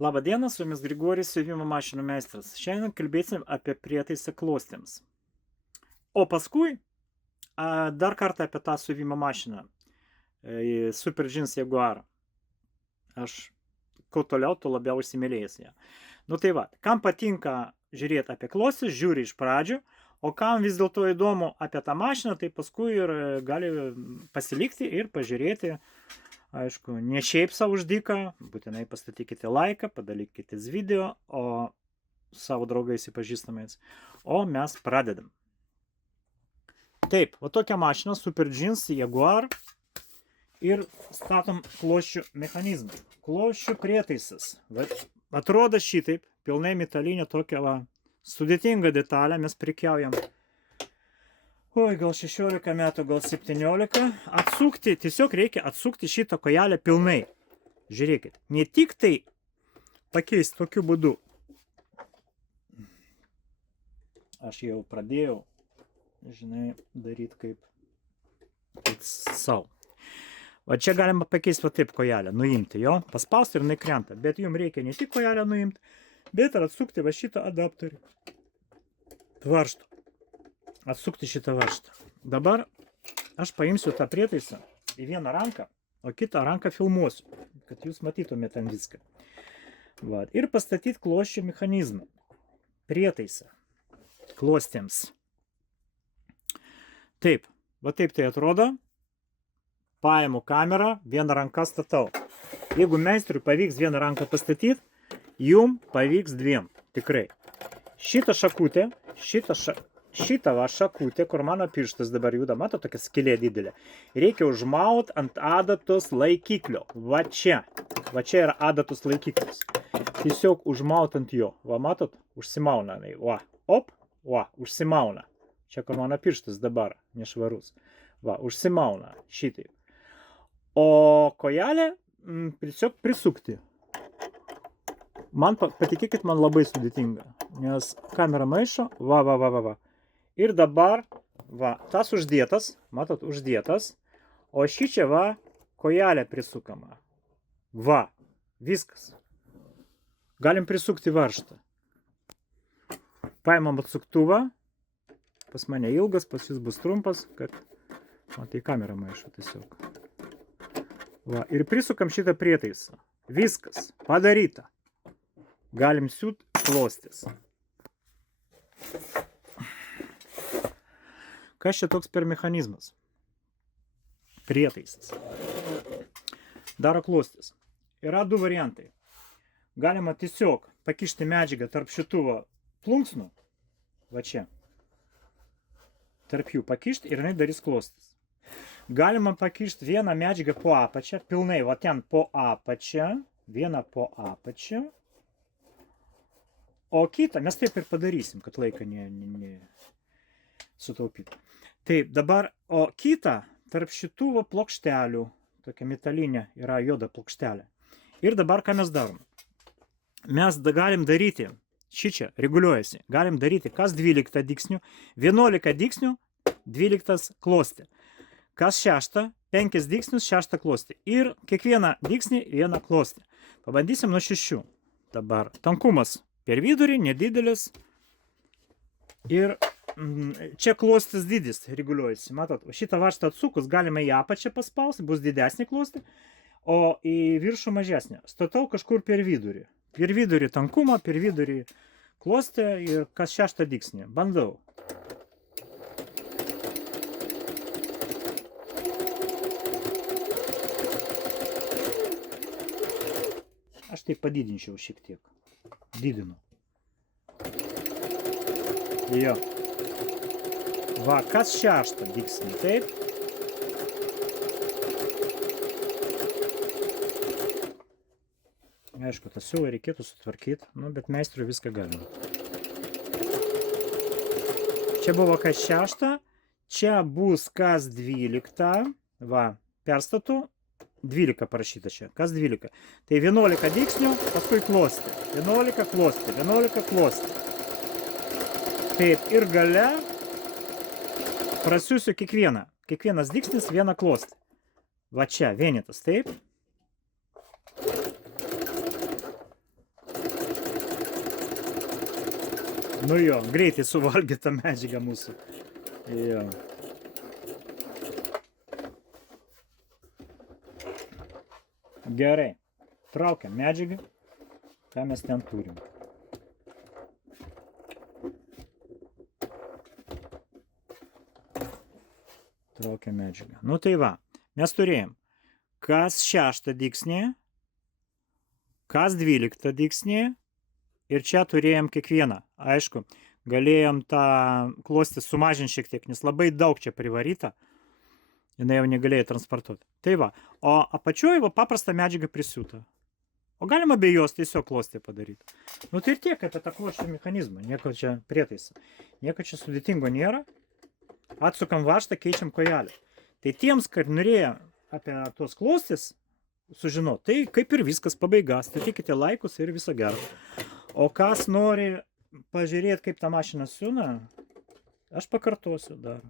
Labą dieną, su jumis Grigorijus, siuvimo mašinų meistras. Šiandien kalbėsim apie prietaisą klostėms. O paskui dar kartą apie tą siuvimo mašiną. Super Jeans Jaguar. Aš kuo toliau, tuo labiau įsimylėjęs ją. Nu tai va, kam patinka žiūrėti apie klostes, žiūri iš pradžių, o kam vis dėlto įdomu apie tą mašiną, tai paskui ir gali pasilikti ir pažiūrėti. Aišku, ne šiaip savo už dyką, būtinai pastatykite laiką, padalykite video, o savo draugais ir pažįstamais. O mes pradedam. Taip, va tokia mašina, Super Jeans Jaguar. Ir statom klosčių mechanizmą. Klosčių prietaisas. Atrodo šitaip, pilnai metalinė tokia va, sudėtinga detalė, mes prekiaujam. Oi, gal 16 metų, gal 17. Atsukti, tiesiog reikia atsukti šitą kojelę pilnai. Žiūrėkit, ne tik tai pakeisti tokiu būdu. Aš jau pradėjau, žinai, daryti kaip savo. O čia galima pakeisti va taip kojelę, nuimti jo, paspausti ir jinai krenta. Bet jums reikia ne tik kojelę nuimti, bet ir atsukti va šitą adapterį. Varžtą. Atsukti šitą varžtą. Dabar aš paimsiu tą prietaisą į vieną ranką, o kitą ranką filmuosiu, kad jūs matytumėte ten viską. Va. Ir pastatyti klosčių mechanizmą. Prietaisą. Klostėms. Taip, va taip tai atrodo. Paimu kamerą, vieną ranką statau. Jeigu meistrui pavyks vieną ranką pastatyti, jum pavyks dviem. Tikrai. Šitą šakutę, šitą va šakutę, kur mano pirštas dabar juda, mato tokia skylė didelė. Reikia užmaut ant adatos laikiklio. Va čia. Va čia yra adatos laikiklis. Tiesiog užmaut ant jo. Va matot, užsimauna. Va, op, va, užsimauna. Čia kur mano pirštas dabar, nešvarus. Va, užsimauna. Šitaip. O kojelę tiesiog prisukti. Man, patikėkit, man labai sudėtinga, nes kamera maišo, va. Ir dabar, va, tas uždėtas, matot, uždėtas, o šį čia, va, kojelė prisukama. Va, viskas. Galim prisukti varžtą. Paimam atsuktuvą, pas mane ilgas, pas jūs bus trumpas, kad, tai kamera maišo tiesiog. Va, ir prisukam šitą prietaisą. Viskas, padaryta. Galim siūt klostis. Kas čia toks per mechanizmas? Prietaisas. Daro klostis. Yra du variantai. Galima tiesiog pakišti medžiagą tarp šitų plunksnų. Va čia. Tarp jų pakišti ir jinai darys klostis. Galima pakišti vieną medžiagą po apačią, pilnai, va ten po apačią, vieną po apačią, o kitą mes taip ir padarysim, kad laiką sutaupytų. Taip, dabar, o kitą tarp šitų plokštelių, tokia metalinė yra juoda plokštelė. Ir dabar ką mes darom? Mes galim daryti, šičia reguliuojasi, galim daryti kas 12 dygsnių, 11 dygsnių, 12 klostė. Kas 6, 5 dygsnius, 6 klostė. Ir kiekvieną dygsnį vieną klostę. Pabandysim nuo 6. Dabar tankumas per vidurį, nedidelis. Ir čia klostis dydis reguliuojasi. Matot, šitą varžtą atsukus galima į apačią paspausti, bus didesnė klostė, o į viršų mažesnė. Statau kažkur per vidurį. Per vidurį tankumą, per vidurį klostę ir kas 6 dygsnį. Bandau. Aš tai padidinčiau šiek tiek. Didinu. Jo. Va, kas 6 dygsnį, taip? Aišku, tą siūlą reikėtų sutvarkyti, bet meistrui viską galima. Čia buvo kas 6, čia bus kas 12, va, perstatu. 12 parašyta čia. Kas 12? Tai 11 dygsnių, paskui klostė. 11 klostė, 11 klostė. Taip, ir gale prasiūsiu kiekvieną. Kiekvienas dygsnis vieną klostę. Va čia, vienetas, taip. Nu jo, greitai suvalgė tą medžiagą mūsų. Jo. Gerai. Traukiam medžiagą. Ką mes ten turim? Traukiam medžiagą. Nu tai va, mes turėjom kas 6 dygsnį, kas 12 dygsnį ir čia turėjom kiekvieną. Aišku, galėjom tą klostį sumažinti šiek tiek, nes labai daug čia privaryta. Jinai jau negalėjo transportuoti. Tai va, o apačioje va paprastą medžiagą prisiūta. O galima be jos tiesiog klostį padaryti. Nu tai ir tiek apie tą klosčių mechanizmą. Nieko čia prietaisą. Nieko čia sudėtingo nėra. Atsukam varžtą, keičiam kojelę. Tai tiems, kad norėjo apie tos klostis sužinoti, tai kaip ir viskas pabaiga. Statykite laikus ir viso gero. O kas nori pažiūrėti, kaip tą mašiną siūna, aš pakartosiu dar.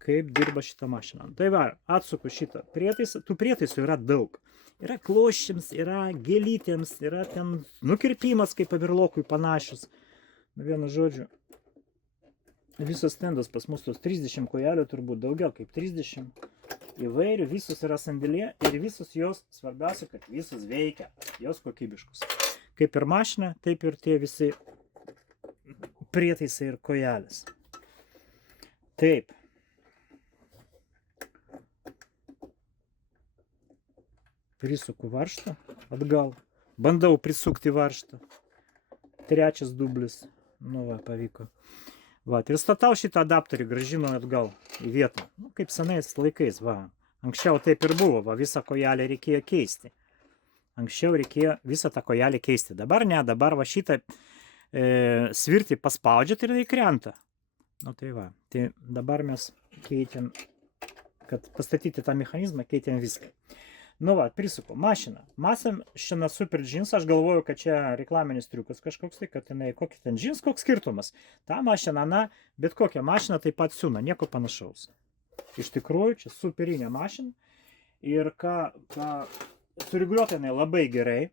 Kaip dirba šitą mašiną. Tai va, atsuku šitą prietaisą. Tų prietaisų yra daug. Yra kloščiams, yra gėlytėms, yra ten nukirpimas kaip pavirlokui panašius. Nu, vienu žodžiu, visas stendas pas mus tos 30 kojelių, turbūt daugiau kaip 30. Įvairių, visos yra sandėlė ir visos jos, svarbiausia, kad visos veikia. Jos kokybiškus. Kaip ir mašina, taip ir tie visi prietaisai ir kojelės. Taip. Prisuku varžtą atgal. Bandau prisukti varžtą. Trečias dublis. Nu va, pavyko. Va, ir statau šitą adapterį, grąžinu atgal į vietą. Nu, kaip senais laikais, va. Anksčiau taip ir buvo, va, visą kojelę reikėjo keisti. Anksčiau reikėjo visą tą kojelę keisti. Dabar ne, dabar va šitą svirtį paspaudžiat ir tai krenta. Nu tai va, tai dabar mes keitėm, kad pastatyti tą mechanizmą, keitėm viską. Nu va, prisuku. Mašina. Masam šiandien super džinsą. Aš galvoju, kad čia reklaminis triukas kažkoks tai, kad jinai, kokį ten džins, koks skirtumas. Ta mašina, na, bet kokią mašiną taip pat siūna, nieko panašaus. Iš tikrųjų, čia superinė mašina. Ir ką sureguliuota jinai labai gerai.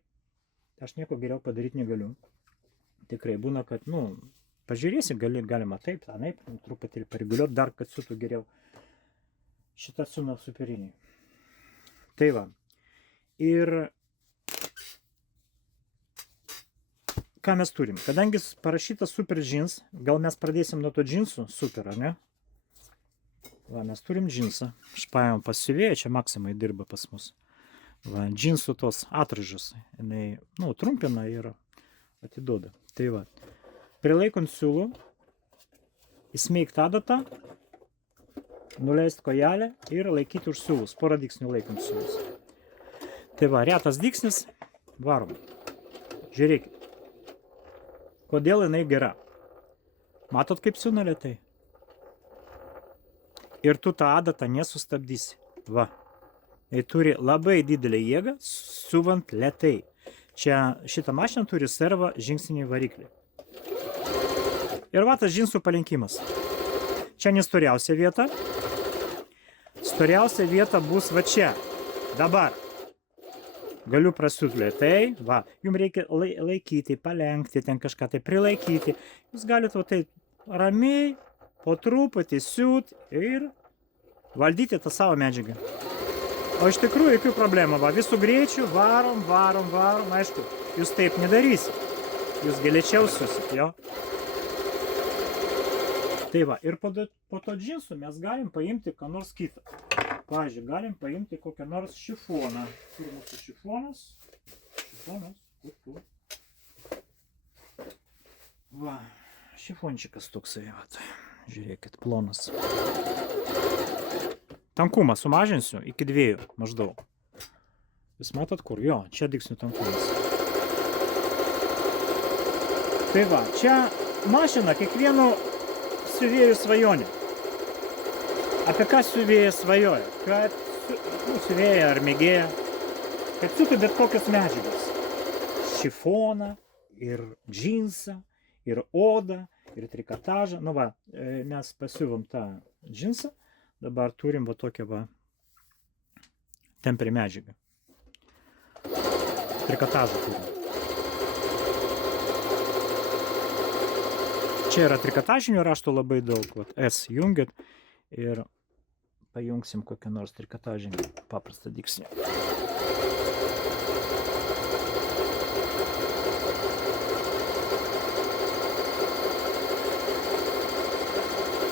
Aš nieko geriau padaryti negaliu. Tikrai būna, kad, nu, pažiūrėsi, galima taip, anaip, truputį pareguliuoti, dar kad siūtų geriau. Šitą siūna superiniai. Tai va. Ir ką mes turim? Kadangi parašyta super džins, gal mes pradėsim nuo to džinsų, super, ar ne? Va, mes turim džinsą. Aš paėmėm pas siuvėją, čia Maksimai dirba pas mus. Va, džinsų tos atraižos. Jinai, nu, trumpina ir atiduoda. Tai va. Prilaikant siūlų, įsmeigt adatą, nuleist kojelę ir laikyti už siūlus. Porą dygsnių laikant siūlus. Tai va, retas dygsnis, varom. Žiūrėkit. Kodėl jinai gera? Matot, kaip siūna lėtai? Ir tu tą adatą nesustabdysi. Va. Tai turi labai didelę jėgą, siuvant lėtai. Čia šitą mašiną turi servą žingsnį variklį. Ir va tas džinsų palinkimas. Čia nestoriausia vieta. Storiausia vieta bus va čia. Dabar. Galiu prasiūti lėtai. Va. Jums reikia laikyti, palenkti, ten kažką tai prilaikyti. Jūs galite va taip ramiai, po truputį siūt ir valdyti tą savo medžiagą. O iš tikrųjų jokių problemų. Va. Visų greičių varom. Aišku, jūs taip nedarysit. Jūs gėlėčiau siūsit, jo. Tai va, ir po to džinsų mes galim paimti ką nors kitą. Pavyzdžiui, galim paimti kokią nors šifoną. Kur mūsų šifonas? Kur? Va, šifončikas toksai, va. Žiūrėkit, plonas. Tankumą sumažinsiu iki 2 maždaug. Jūs matot kur? Jo, čia dygsnių tankumas. Tai va, čia mašina kiekvieno siuvėjų svajonė. Apie ką siuvėjas svajoja? Kad siuvėja ar mėgėja, kad siūtų bet kokios medžiagos. Šifoną, ir džinsą, ir odą, ir trikotažą. Nu va, mes pasiuvom tą džinsą. Dabar turim va tokią va temperį medžiagą. Trikotažą turim. Čia yra trikotažinių raštų labai daug. Vat, S jungiat ir pajungsim kokią nors trikotažinį paprastą dygsnį.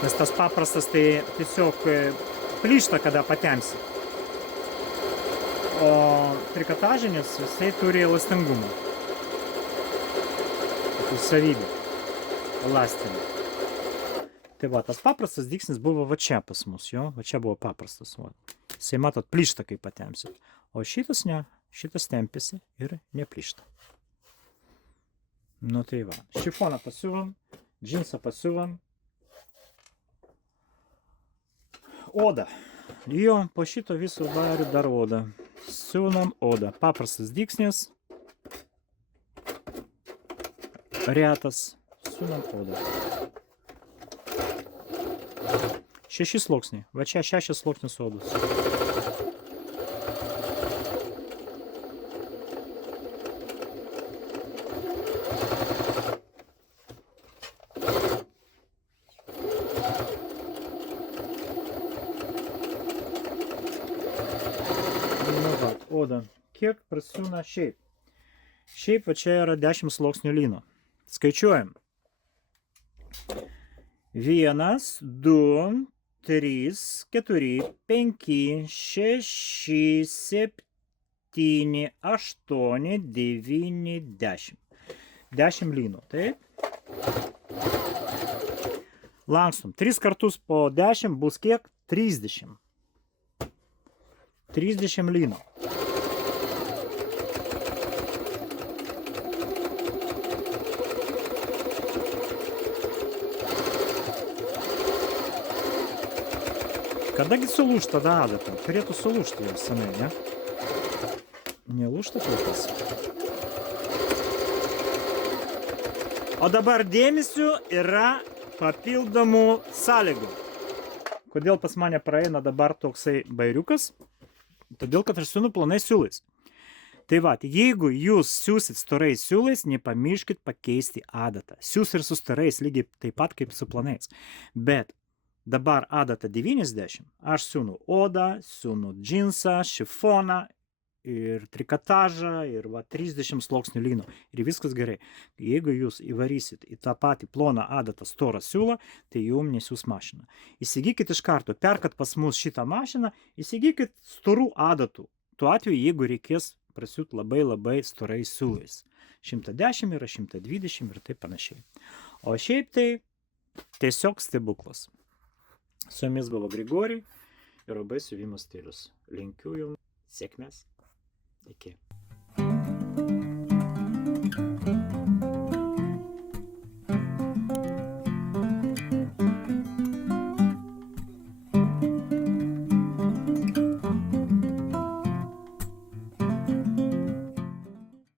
Nes tas paprastas tai tiesiog plyšta, kada patempsi. O trikotažinis jisai turi elastingumą. Tokių savybių. Elastinį. Tai va, tas paprastas dygsnis buvo va čia pas mus, jo. Va čia buvo paprastas. Va. Jisai matot plyšta, kai patempsit. O šitas ne. Šitas tempėsi ir neplyšta. Nu tai va. Šifoną pasiuvam. Džinsą pasiuvam. Oda. Jo, po šito viso variu dar oda. Siūnam odą. Paprastas dygsnis. Retas. Siūnam odą. 6 sluoksniai. Va čia 6 sluoksnius odos. Oda. Kiek prasiūna šiaip? Šiaip va čia yra 10 sluoksnių lyno. Skaičiuojam. 1, 2, 3, 4, 5, 6, 7, 8, 9, 10. 10 lynų, taip? Lankstom. 3 kartus po 10 bus kiek? 30. 30 lynų. Kadagi sulūš tada adata? Turėtų sulūšti jau senai, ne? Nelūšta kol kas. O dabar dėmesiu yra papildomų sąlygų. Kodėl pas mane praeina dabar toksai bairiukas? Todėl, kad aš siūnu plonais siūlais. Tai va, jeigu jūs siūsit storais siūlais, nepamirškit pakeisti adatą. Siūs ir su storais lygiai taip pat kaip su plonais. Bet dabar adata 90, aš siūnu odą, siūnu džinsą, šifoną ir trikotažą ir va 30 sluoksnių lyno. Ir viskas gerai. Jeigu jūs įvarysit į tą patį ploną adatą storą siūlą, tai jums nesiūs mašiną. Įsigykit iš karto, perkat pas mus šitą mašiną, įsigykit storų adatų. Tuo atveju, jeigu reikės prasiūt labai storais siūlais. 110 yra 120 ir taip panašiai. O šiaip tai tiesiog stebuklas. Su jumis buvo Grigorijus ir OB siuvimo stilius. Linkiu jums sėkmės. Iki.